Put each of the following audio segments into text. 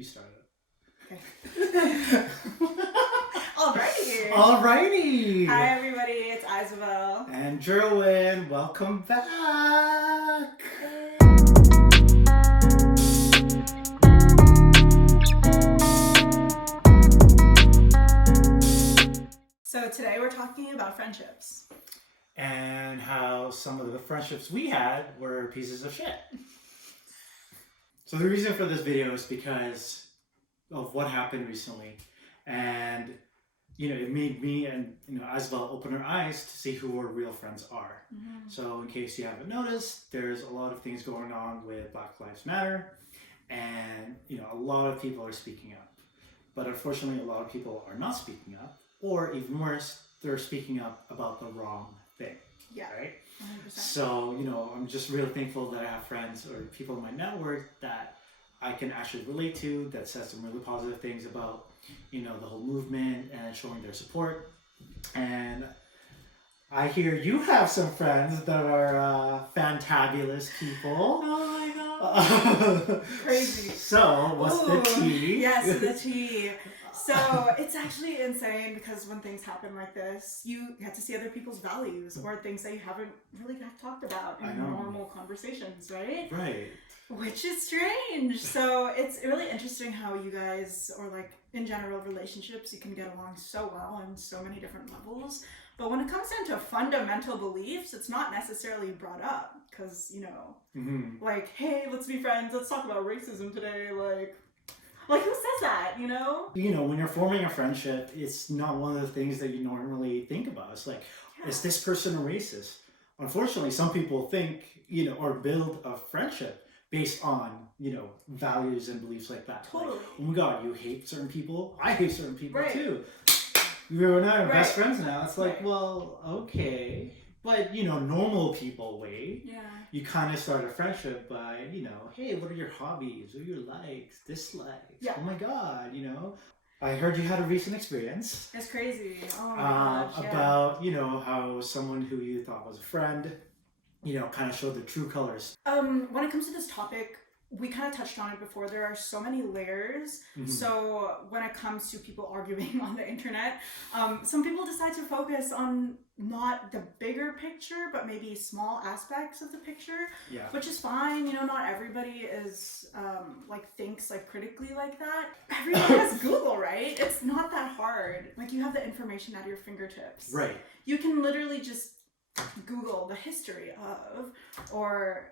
You started. Okay. Alrighty. Alrighty. Hi everybody, it's Yzobel. And YZOwin, welcome back. So today we're talking about friendships. And how some of the friendships we had were pieces of shit. So the reason for this video is because of what happened recently. And, it made me and, Yzobel open our eyes to see who our real friends are. Mm-hmm. So in case you haven't noticed, there's a lot of things going on with Black Lives Matter. And, a lot of people are speaking up. But unfortunately, a lot of people are not speaking up. Or even worse, they're speaking up about the wrong thing. Yeah. Right? 100%. So, I'm just really thankful that I have friends or people in my network that I can actually relate to, that says some really positive things about, the whole movement and showing their support. And I hear you have some friends that are fantabulous people. Oh my god. Crazy. So, what's the tea? Yes, the tea. So it's actually insane because when things happen like this, you get to see other people's values or things that you haven't really talked about in normal conversations, right? Right. Which is strange. So it's really interesting how you guys, or like in general relationships, you can get along so well on so many different levels. But when it comes down to fundamental beliefs, it's not necessarily brought up because, like, hey, let's be friends. Let's talk about racism today. Like who says that, When you're forming a friendship, it's not one of the things that you normally think about. It's like, is this person a racist? Unfortunately, some people think, or build a friendship based on, values and beliefs like that. Totally. Like, oh my God, you hate certain people? I hate certain people too. We're not best friends now. It's like, well, okay. But, normal people way. Yeah. You kind of start a friendship by, hey, what are your hobbies? What are your likes, dislikes? Yeah. Oh my God, I heard you had a recent experience. It's crazy. Oh my gosh, about, how someone who you thought was a friend, kind of showed their true colors. When it comes to this topic, we kind of touched on it before. There are so many layers. Mm-hmm. So when it comes to people arguing on the internet, some people decide to focus on not the bigger picture, but maybe small aspects of the picture, which is fine. Not everybody is thinks critically like that. Everyone has Google, right? It's not that hard. Like, you have the information at your fingertips. Right. You can literally just Google the history of, or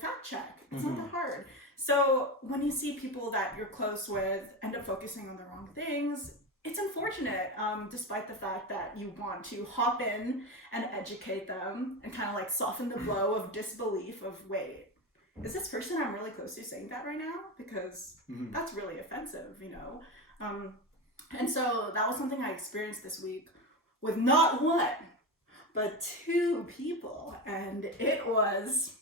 fact check. It's not that hard. So when you see people that you're close with end up focusing on the wrong things, it's unfortunate, despite the fact that you want to hop in and educate them and kind of soften the blow of disbelief of, wait, is this person I'm really close to saying that right now? Because that's really offensive, and so that was something I experienced this week with not one, but two people, and it was,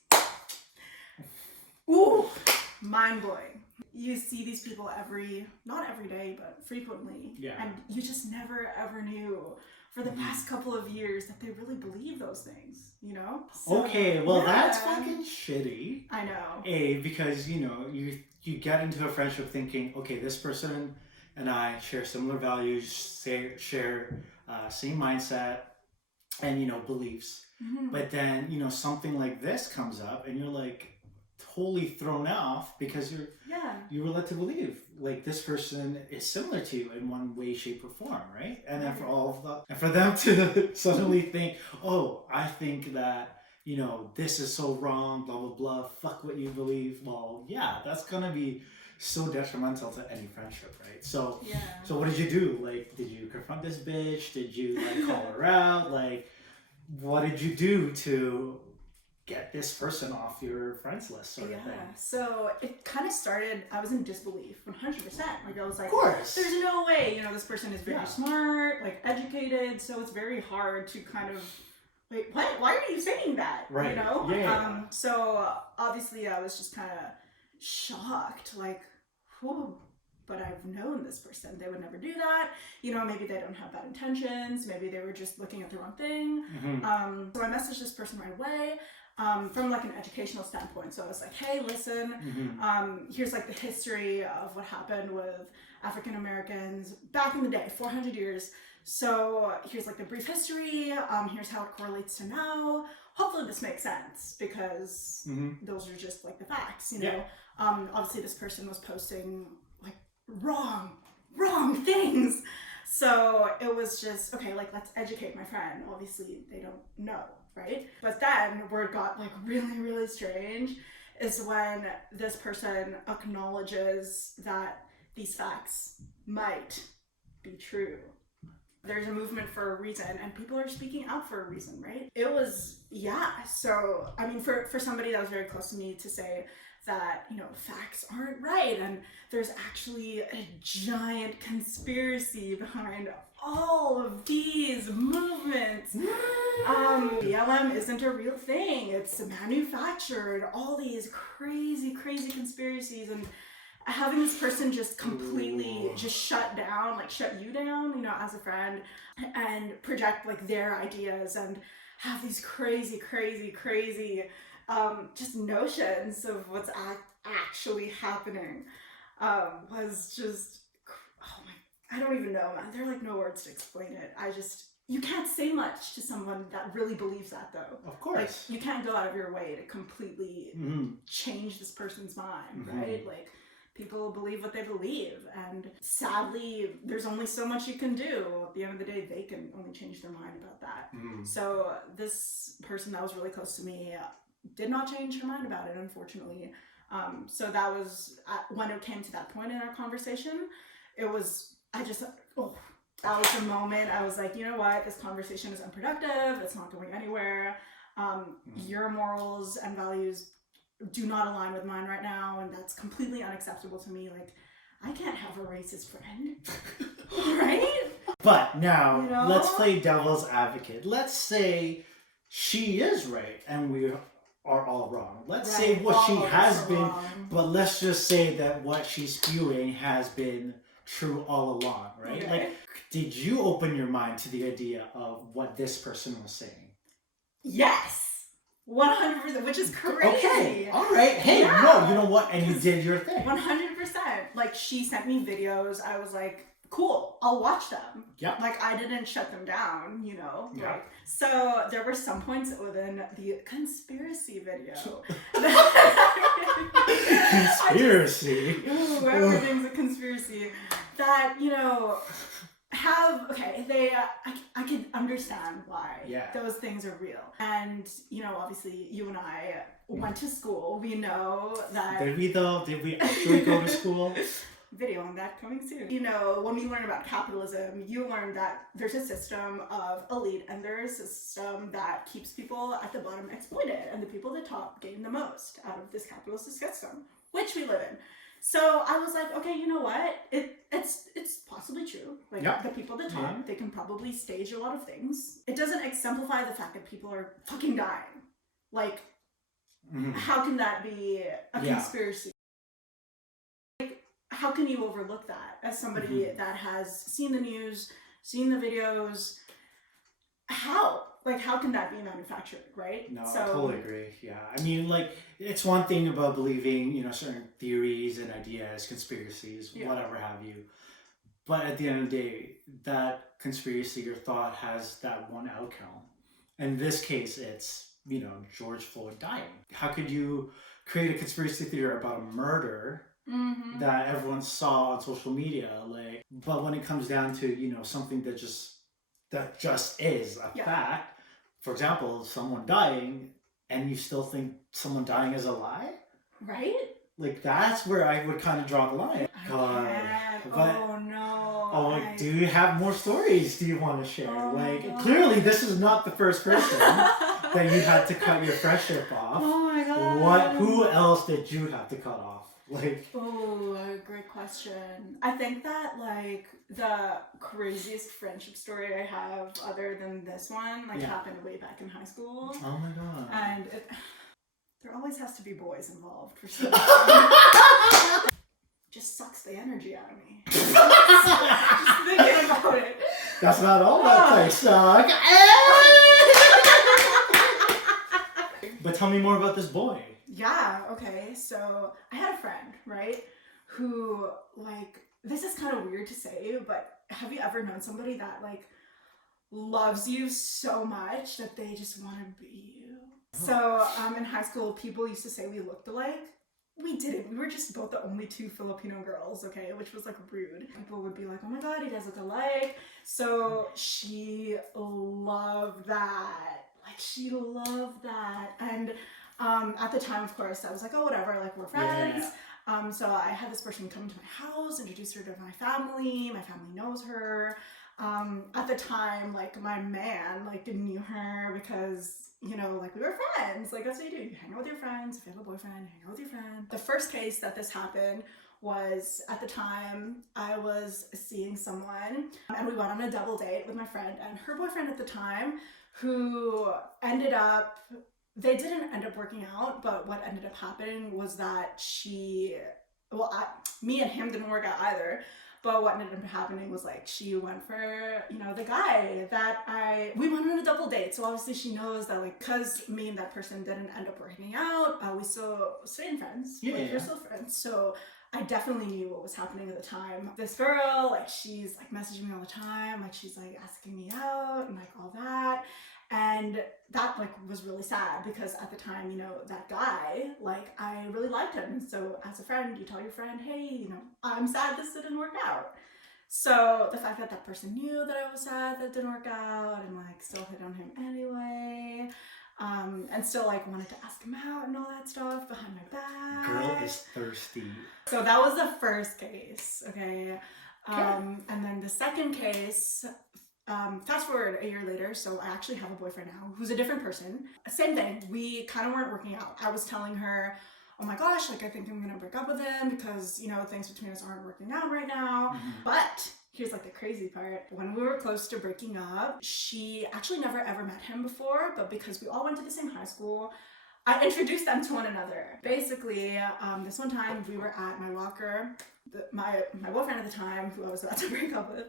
mind-blowing. You see these people not every day, but frequently, and you just never ever knew for the past couple of years that they really believe those things, So, okay, well that's fucking shitty. I know. Because, you get into a friendship thinking, okay, this person and I share similar values, share same mindset, and beliefs. But then something like this comes up and you're like totally thrown off because you were led to believe this person is similar to you in one way, shape, or form, right? And then for them to suddenly think, oh, I think that this is so wrong, blah blah blah, fuck what you believe. Well, yeah, that's gonna be so detrimental to any friendship, right? So so what did you do? Did you confront this bitch? Did you call her out? What did you do to get this person off your friends list sort of thing? So it kind of started, I was in disbelief 100%. I was like, of course, there's no way, this person is very smart, educated, so it's very hard to kind of, wait, what? Why are you saying that? Right. So obviously I was just kind of shocked, whoa, but I've known this person. They would never do that. Maybe they don't have bad intentions. Maybe they were just looking at the wrong thing. So I messaged this person right away. from like an educational standpoint. So I was like, hey, listen, here's like the history of what happened with African Americans back in the day, 400 years. So here's like the brief history. Here's how it correlates to now. Hopefully this makes sense because those are just like the facts, you know. Obviously this person was posting like wrong things. So it was just, okay, like, let's educate my friend. Obviously they don't know, right? But then where it got like really, really strange is when this person acknowledges that these facts might be true. There's a movement for a reason, and people are speaking out for a reason, right? It was, so, I mean, for somebody that was very close to me to say that, you know, facts aren't right, and there's actually a giant conspiracy behind all of these movements. BLM isn't a real thing, it's manufactured, all these crazy conspiracies, and having this person just completely just shut you down, you know, as a friend, and project like their ideas and have these crazy just notions of what's actually happening, was just, oh my, I don't even know, man. There are like no words to explain it. You can't say much to someone that really believes that, though. Of course. Like, you can't go out of your way to completely change this person's mind, right? Like, people believe what they believe, and sadly, there's only so much you can do. At the end of the day, they can only change their mind about that. So this person that was really close to me did not change her mind about it, unfortunately. So that was, when it came to that point in our conversation, that was the moment I was like, you know what, this conversation is unproductive, it's not going anywhere. Your morals and values do not align with mine right now, and that's completely unacceptable to me. Like, I can't have a racist friend, right? But now, you know? Let's play devil's advocate. Let's say she is right and we are all wrong. Let's say what she has been, wrong. But let's just say that what she's spewing has been true all along, right? Okay. Like, did you open your mind to the idea of what this person was saying? Yes! 100%, which is crazy. Okay, all right. Hey, no, you know what? And you did your thing. 100%. Like, she sent me videos. I was like, cool, I'll watch them. Yeah. Like, I didn't shut them down, you know? Yeah. Like, so there were some points within the conspiracy video. Conspiracy? Ooh, everything's a conspiracy. That, you know, I can understand why those things are real. And, you know, obviously you and I went to school. We know that... Did we though? Did we actually go to school? Video on that coming soon. You know, when we learn about capitalism, you learn that there's a system of elite and there's a system that keeps people at the bottom exploited, and the people at the top gain the most out of this capitalist system, which we live in. So I was like, okay, you know what? It's possibly true. Like, the people at the top, they can probably stage a lot of things. It doesn't exemplify the fact that people are fucking dying. Like, how can that be a conspiracy? Like, how can you overlook that as somebody that has seen the news, seen the videos? How? Like, how can that be manufactured, right? No, I totally agree. Yeah. I mean, like, it's one thing about believing, you know, certain theories and ideas, conspiracies, whatever have you. But at the end of the day, that conspiracy or thought has that one outcome. In this case, it's, you know, George Floyd dying. How could you create a conspiracy theory about a murder that everyone saw on social media? Like, but when it comes down to, you know, something that just is a fact, for example, someone dying, and you still think someone dying is a lie? Right? Like, that's where I would kind of draw the line. Oh, no. Oh, do you have more stories do you want to share? Clearly this is not the first person that you had to cut your friendship off. Oh my god. Who else did you have to cut off? Like, oh, great question. I think that, like, the craziest friendship story I have, other than this one, happened way back in high school. Oh my god. And there always has to be boys involved for some reason. Just sucks the energy out of me. Just thinking about it. That's not all that they suck. But tell me more about this boy. Yeah, okay. So I had a friend, right, who, like, this is kind of weird to say, but have you ever known somebody that, like, loves you so much that they just want to be you? So in high school, people used to say we looked alike. We didn't. We were just both the only two Filipino girls, okay, which was like rude. People would be like, oh my god, you guys look alike. So she loved that. Like, she loved that. And at the time, of course, I was like, oh, whatever, like, we're friends. Yeah. So I had this person come to my house, introduce her to my family. My family knows her. At the time, like, my man, like, didn't know her because, you know, like, we were friends. Like, that's what you do. You hang out with your friends. If you have a boyfriend, hang out with your friend. The first case that this happened was, at the time, I was seeing someone, and we went on a double date with my friend and her boyfriend at the time, who ended up, they didn't end up working out, but what ended up happening was that me and him didn't work out either. But what ended up happening was, like, she went for, you know, the guy that we went on a double date. So obviously she knows that, like, cause me and that person didn't end up working out, we still stayed friends. Yeah, like, we're still friends. So I definitely knew what was happening at the time. This girl, like, she's, like, messaging me all the time. Like, she's, like, asking me out and, like, all that. And that, like, was really sad because at the time, you know, that guy, like, I really liked him. So as a friend, you tell your friend, hey, you know, I'm sad this didn't work out. So the fact that that person knew that I was sad that it didn't work out and, like, still hit on him anyway, and still, like, wanted to ask him out and all that stuff behind my back. Girl is thirsty. So that was the first case, okay? And then the second case, fast forward a year later, so I actually have a boyfriend now who's a different person. Same thing, we kind of weren't working out. I was telling her, oh my gosh, like, I think I'm gonna break up with him because, you know, things between us aren't working out right now. Mm-hmm. But here's, like, the crazy part. When we were close to breaking up, she actually never ever met him before, but because we all went to the same high school, I introduced them to one another. Basically, this one time we were at my locker. My boyfriend at the time, who I was about to break up with,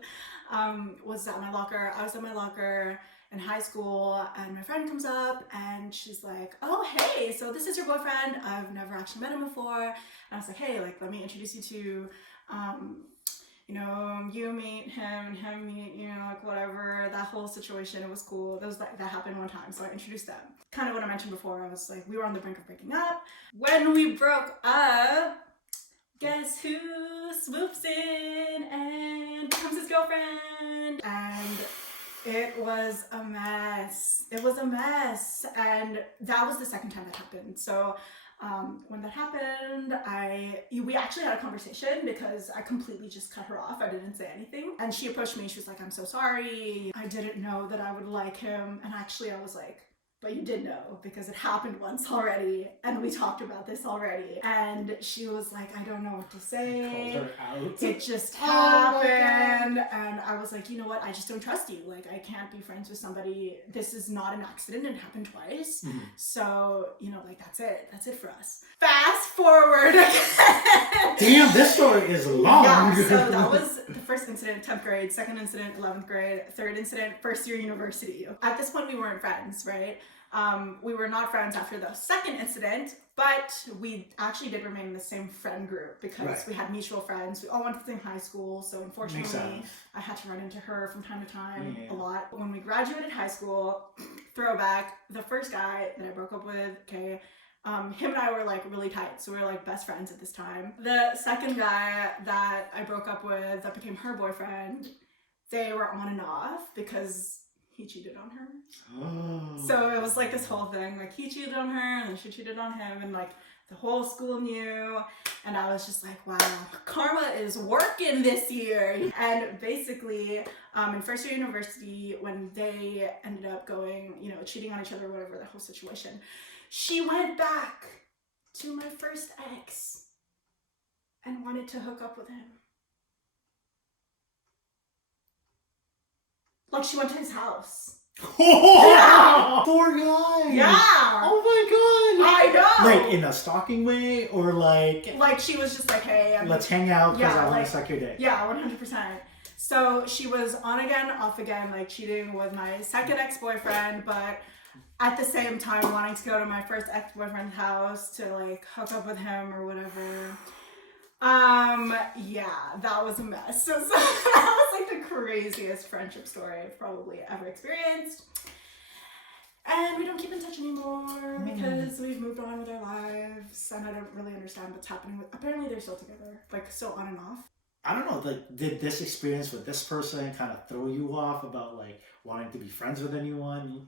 was at my locker. I was at my locker in high school, and my friend comes up and she's like, oh, hey, so this is your boyfriend. I've never actually met him before. And I was like, hey, like, let me introduce you to, you know, you meet him and him meet, you know, like, whatever, that whole situation. It was cool. That happened one time, so I introduced them. Kind of what I mentioned before, I was like, we were on the brink of breaking up. When we broke up, guess who swoops in and becomes his girlfriend? And it was a mess. It was a mess. And that was the second time that happened. So when that happened, we actually had a conversation because I completely just cut her off. I didn't say anything. And she approached me. She was like, I'm so sorry. I didn't know that I would like him. And actually I was like, but you did know because it happened once already and we talked about this already. And she was like, I don't know what to say. Called her out. It just happened. And I was like, you know what? I just don't trust you. Like, I can't be friends with somebody. This is not an accident. It happened twice. Mm-hmm. So, you know, like, that's it. That's it for us. Fast forward again. Damn, this story is long. Yeah, so that was the first incident, 10th grade, second incident, 11th grade, third incident, first year university. At this point, we weren't friends, right? We were not friends after the second incident, but we actually did remain in the same friend group because we had mutual friends. We all went to the same high school, so unfortunately, I had to run into her from time to time a lot. When we graduated high school, throwback, the first guy that I broke up with, okay, him and I were, like, really tight, so we were, like, best friends at this time. The second guy that I broke up with that became her boyfriend, they were on and off because he cheated on her. Oh. So it was like this whole thing, like, he cheated on her and then she cheated on him, and, like, the whole school knew, and I was just like, wow, karma is working this year. And basically, in first year university, when they ended up going, you know, cheating on each other, whatever, the whole situation, she went back to my first ex and wanted to hook up with him. Like, she went to his house. Oh, yeah. Poor guy. Yeah. Oh my god. I know. Like, in a stalking way, or like... Like, she was just like, hey, let's hang out because I want to suck your dick. Yeah, 100%. So she was on again, off again, like, cheating with my second ex-boyfriend, but at the same time wanting to go to my first ex-boyfriend's house to like hook up with him or whatever. Yeah, that was a mess. So that was like the craziest friendship story I've probably ever experienced. And we don't keep in touch anymore because we've moved on with our lives, and I don't really understand what's happening with. Apparently, they're still together, like still on and off. I don't know, like, did this experience with this person kind of throw you off about like wanting to be friends with anyone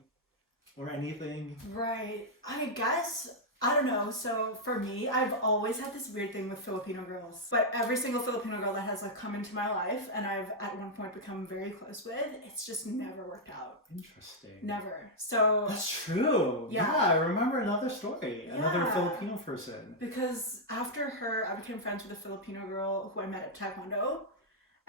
or anything? Right. I guess, I don't know. So for me, I've always had this weird thing with Filipino girls. But every single Filipino girl that has like come into my life and I've at one point become very close with, it's just never worked out. Interesting. Never. So that's true. Yeah, I remember another story. Another Filipino person. Because after her, I became friends with a Filipino girl who I met at Taekwondo.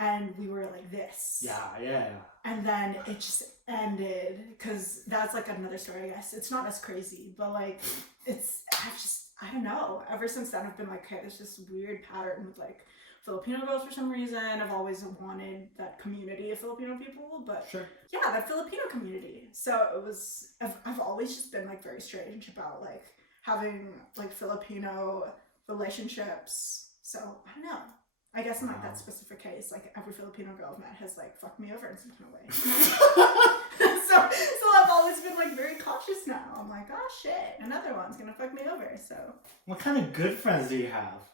And we were like this. Yeah. And then it just ended, because that's like another story, I guess. It's not as crazy, but like, I don't know. Ever since then, I've been like, okay, there's this weird pattern with like Filipino girls for some reason. I've always wanted that community of Filipino people, but yeah, that Filipino community. So it was, I've always just been like very strange about like having like Filipino relationships. So I don't know. I guess in like that specific case, like every Filipino girl I've met has like fucked me over in some kind of way. so I've always been like very cautious now. I'm like, oh shit, another one's gonna fuck me over. So what kind of good friends do you have?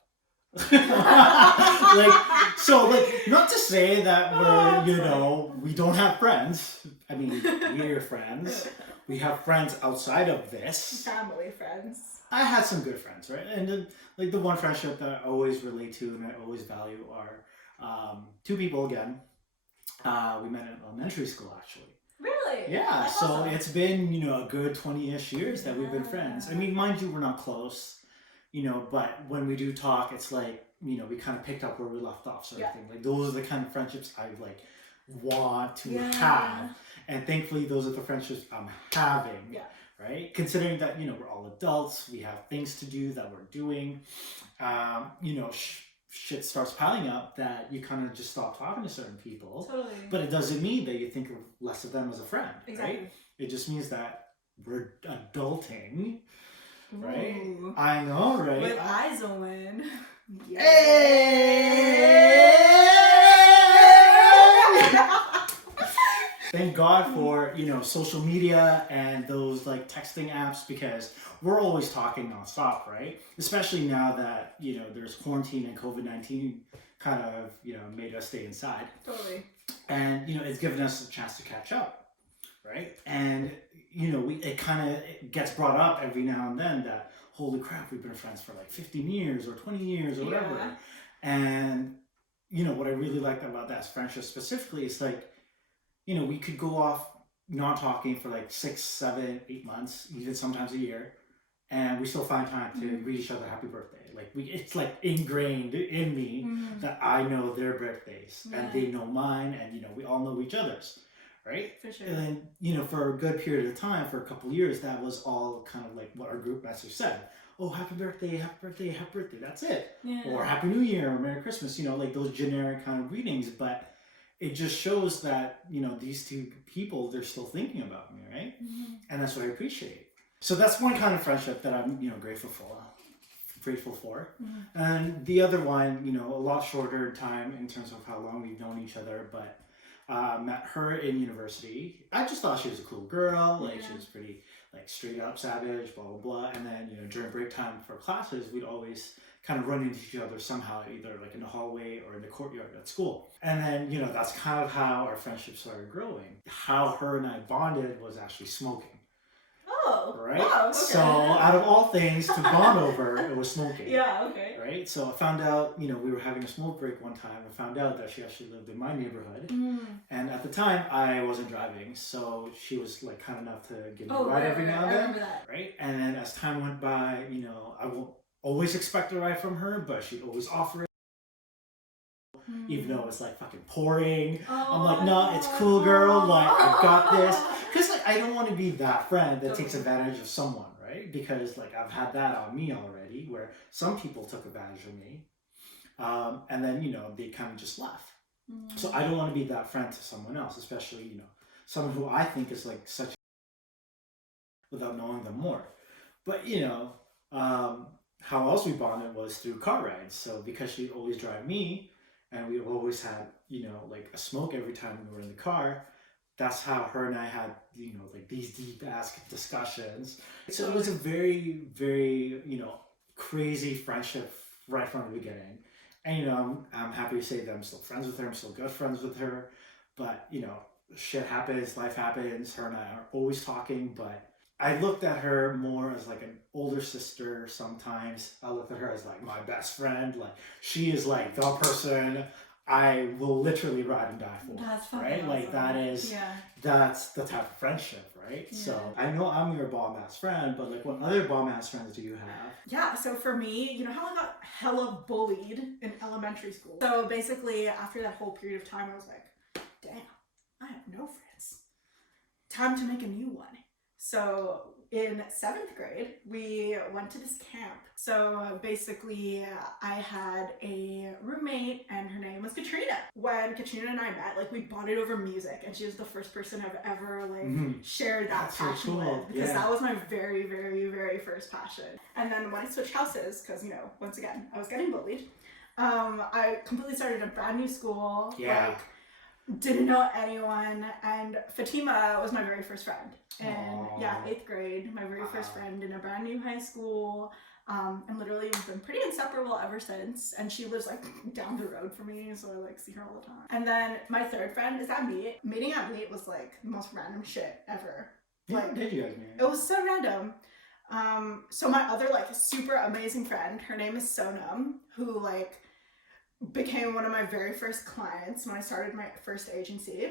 like not to say that we're we don't have friends. I mean, we're friends. We have friends outside of this. Family friends. I had some good friends, right? And then, like, the one friendship that I always relate to and I always value are two people again. We met in elementary school, actually. Really? Yeah, that's so awesome. it's been, a good 20-ish years that we've been friends. I mean, mind you, we're not close, but when we do talk, it's like, we kind of picked up where we left off, sort of thing. Like, those are the kind of friendships I, like, want to have. And thankfully, those are the friendships I'm having. Yeah. Right? Considering that, we're all adults, we have things to do that we're doing, shit starts piling up that you kind of just stop talking to certain people. Totally. But it doesn't mean that you think of less of them as a friend, exactly. Right? It just means that we're adulting, right? Ooh. I know, right? With YZOwin. Thank God for, social media and those like texting apps, because we're always talking nonstop, right? Especially now that, there's quarantine and COVID-19 kind of, made us stay inside. Totally. And, it's given us a chance to catch up, right? And, it kind of gets brought up every now and then that, holy crap, we've been friends for like 15 years or 20 years or whatever. And, what I really like about that friendship specifically is like, we could go off not talking for like 6, 7, 8 months, even sometimes a year, and we still find time to read each other happy birthday. Like it's like ingrained in me that I know their birthdays and they know mine, and we all know each other's, right? For sure. And then for a good period of time, for a couple of years, that was all kind of like what our group message said. Oh, happy birthday, happy birthday, happy birthday. That's it. Or Happy New Year or Merry Christmas. Like those generic kind of greetings, but it just shows that, these two people, they're still thinking about me, right? And that's what I appreciate. So that's one kind of friendship that I'm, grateful for. And the other one, a lot shorter time in terms of how long we've known each other, but met her in university. I just thought she was a cool girl. Like, she was pretty, like, straight up savage, blah, blah, blah. And then, during break time for classes, we'd always kind of run into each other somehow, either like in the hallway or in the courtyard at school. And then, that's kind of how our friendship started growing. How her and I bonded was actually smoking. Oh, right? Wow, okay. So out of all things to bond over, it was smoking. Yeah, okay. Right? So I found out, we were having a smoke break one time. I found out that she actually lived in my neighborhood. And at the time, I wasn't driving. So she was like kind enough to give me a ride every now and then. I remember that. Right? And then as time went by, I won't always expect a ride from her, but she'd always offer it. Even though it's like fucking pouring. I'm like, no, it's cool, girl. Like, I got this. Because like, I don't want to be that friend that takes advantage of someone, right? Because like, I've had that on me already, where some people took advantage of me. And then, they kind of just left. So I don't want to be that friend to someone else, especially, someone who I think is like such without knowing them more. But you know, how else we bonded was through car rides. So because she'd always drive me, and we always had, you know, like a smoke every time we were in the car. That's how her and I had, you know, like these deep ass discussions. So it was a very, very, you know, crazy friendship right from the beginning. And you know, I'm happy to say that I'm still friends with her. I'm still good friends with her. But you know, shit happens, life happens. Her and I are always talking, but I looked at her more as like an older sister sometimes. I looked at her as like my best friend. Like she is like the person I will literally ride and die for. That's fucking right? awesome. Like that is that's the type of friendship, right? Yeah. So I know I'm your bomb ass friend, but like what other bomb ass friends do you have? Yeah, so for me, you know how I got hella bullied in elementary school? So basically after that whole period of time I was like, damn, I have no friends. Time to make a new one. So in 7th grade, we went to this camp. So basically I had a roommate and her name was Katrina. When Katrina and I met, like we bonded over music, and she was the first person I've ever like shared that That's so passion cool. with, because that was my very, very, very first passion. And then when I switched houses, because you know, once again, I was getting bullied, I completely started a brand new school. Like, didn't know anyone, and Fatima was my very first friend. And yeah, 8th grade, my very first friend in a brand new high school. And literally we've been pretty inseparable ever since. And she lives like down the road from me, so I like see her all the time. And then my third friend is at Meet. Meeting at Meet was like the most random shit ever. Yeah, Like, did you guys meet? It was so random. So my other like super amazing friend, her name is Sonam, who like became one of my very first clients when I started my first agency.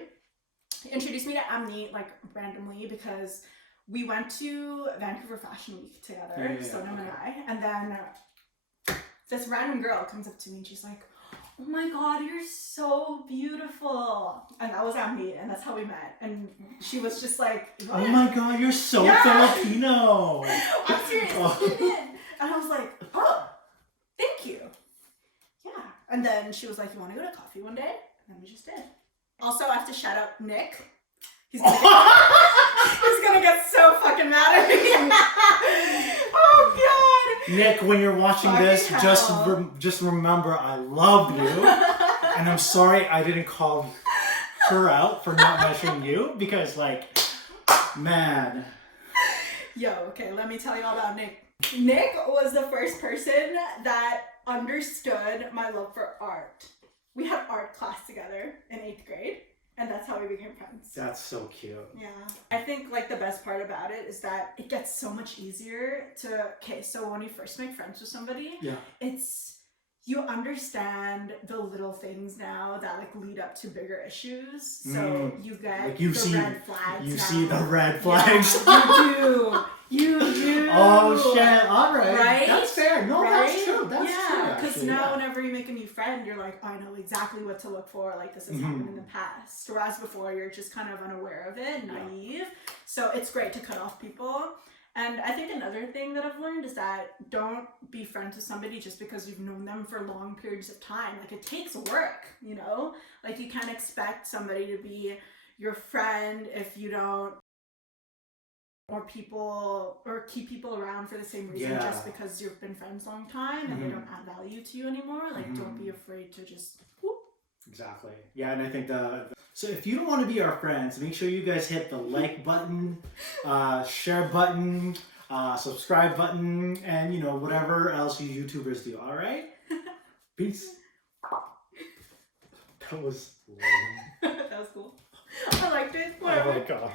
He introduced me to Amneet like randomly because we went to Vancouver Fashion Week together, Sonam and I, and then this random girl comes up to me and she's like, oh my god, you're so beautiful. And that was Amneet, and that's how we met. And she was just like, what? Oh my god, you're so Filipino. I'm serious. And I was like, oh, thank you. Yeah. And then she was like, you want to go to coffee one day? And then we just did. Also, I have to shout out Nick. He's gonna get so fucking mad at me. Oh god. Nick, when you're watching this, just remember I love you. And I'm sorry I didn't call her out for not mentioning you, because like, man. Yo, okay, let me tell you all about Nick. Nick was the first person that understood my love for art. We had art class together in 8th grade, and that's how we became friends. That's so cute. Yeah. I think like the best part about it is that it gets so much easier to, so when you first make friends with somebody, you understand the little things now that like lead up to bigger issues. So you get like red flags. You see the red flags. Yeah, you do. Oh shit! All right. Right? That's fair. No, that's true. That's true. Because now whenever you make a new friend, you're like, I know exactly what to look for. Like this has happened in the past. Whereas before, you're just kind of unaware of it, naive. So it's great to cut off people. And I think another thing that I've learned is that don't be friends with somebody just because you've known them for long periods of time. Like it takes work, you know? Like you can't expect somebody to be your friend if you don't, or keep people around for the same reason just because you've been friends a long time and they don't add value to you anymore. Like don't be afraid to just whoop. Exactly. Yeah, and I think so if you don't want to be our friends, make sure you guys hit the like button, share button, subscribe button, and you know, whatever else you YouTubers do, alright? Peace. That was lame. That was cool. I liked it. Oh my god.